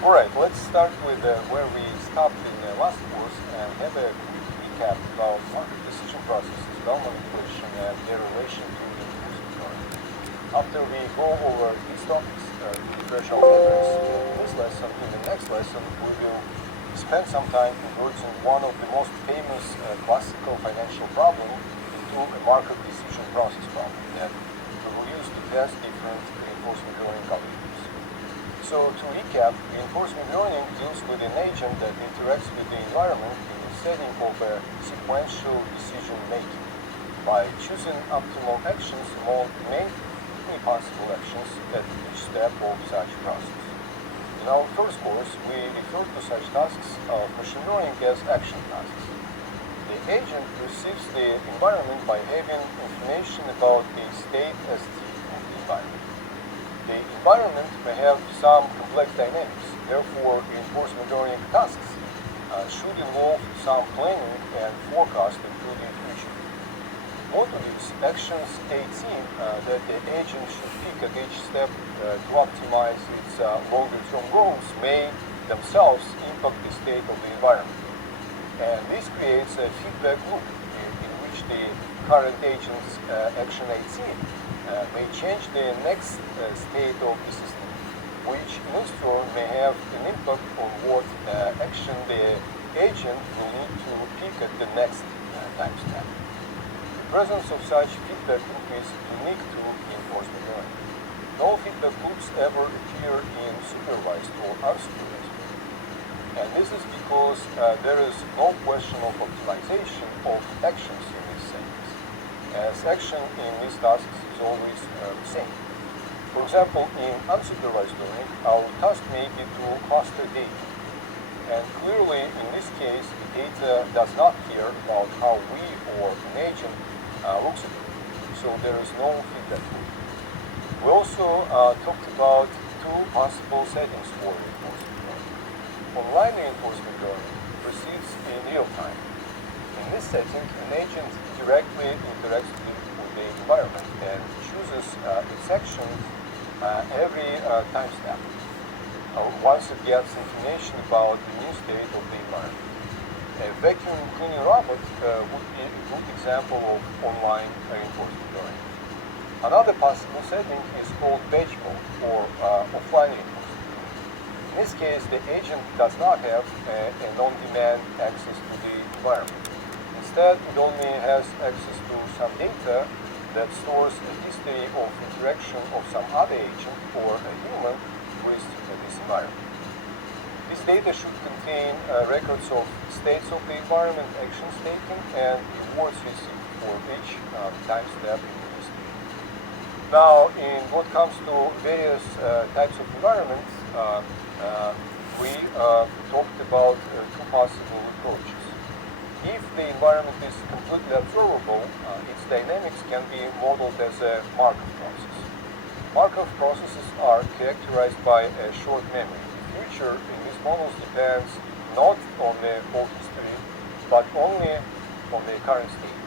Alright, let's start with where we stopped in the last course and have a quick recap about market decision processes, Bellman equation, and their relation to the enforcement theory. After we go over these topics, to refresh our memories in this lesson, in the next lesson we will spend some time converting one of the most famous classical financial problems into a market decision process problem that we will use to test different reinforcement learning algorithms. So to recap, reinforcement learning deals with an agent that interacts with the environment in the setting of a sequential decision making by choosing optimal actions among many possible actions at each step of such process. In our first course, we referred to such tasks of machine learning as action tasks. The agent perceives the environment by having information about the state as of the environment. The environment may have some complex dynamics, therefore reinforcement learning tasks should involve some planning and forecasting into the future. One of these actions 18 that the agent should pick at each step to optimize its longer-term goals may themselves impact the state of the environment. And this creates a feedback loop in which the current agent's action 18 may change the next state of the system, which in its turn may have an impact on what action the agent will need to pick at the next time step. The presence of such feedback loop is unique to reinforcement learning. No feedback loops ever appear in supervised or unsupervised learning. And this is because there is no question of optimization of actions in these settings, as action in these tasks is always the same. For example, in unsupervised learning, our task may be to cluster data. And clearly, in this case, the data does not care about how we or an agent looks at it. So there is no feedback loop. We also talked about two possible settings for reinforcement learning. Online reinforcement learning proceeds in real time. In this setting, an agent directly interacts with the environment and chooses its actions every time step once it gets information about the new state of the environment. A vacuum cleaning robot would be a good example of online reinforcement learning. Another possible setting is called batch mode or offline reinforcement. In this case, the agent does not have an on-demand access to the environment. Instead, it only has access to some data that stores a history of interaction of some other agent or a human with this environment. This data should contain records of states of the environment, actions taken, and rewards received for each time step in the history. Now, in what comes to various types of environments, we talked about two possible approaches. If the environment is completely observable, its dynamics can be modeled as a Markov process. Markov processes are characterized by a short memory. The future in these models depends not on the whole history, but only on the current state.